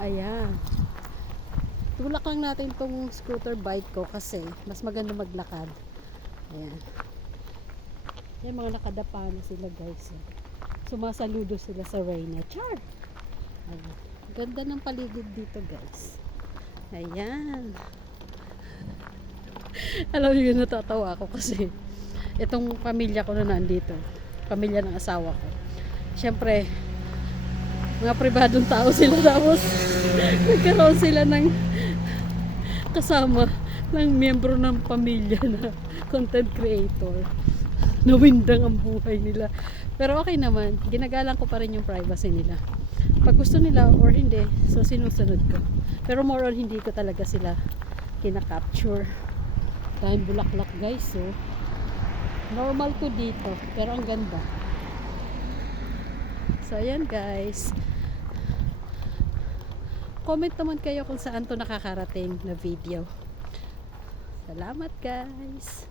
Ayan. Tulak lang natin tong scooter bike ko kasi mas maganda maglakad. Ayan. Yan, mga nakadapa na sila guys. Sumasaludo sila sa Reyna. Char! Ayan. Ganda ng paligid dito guys. Ayan. Alam niyo, natatawa ako kasi itong pamilya ko na nandito. Pamilya ng asawa ko. Siyempre, mga pribadong tao sila tapos nagkaroon sila ng kasama ng miyembro ng pamilya na content creator. Nawindang ang buhay nila. Pero okay naman, ginagalang ko pa rin yung privacy nila. Pag gusto nila or hindi, so sinusunod ko. Pero more on hindi ko talaga sila kinakapture. Dahil bulaklak guys, so normal to dito, pero ang ganda. So ayan guys, comment naman kayo kung saan to nakakarating na video. Salamat guys.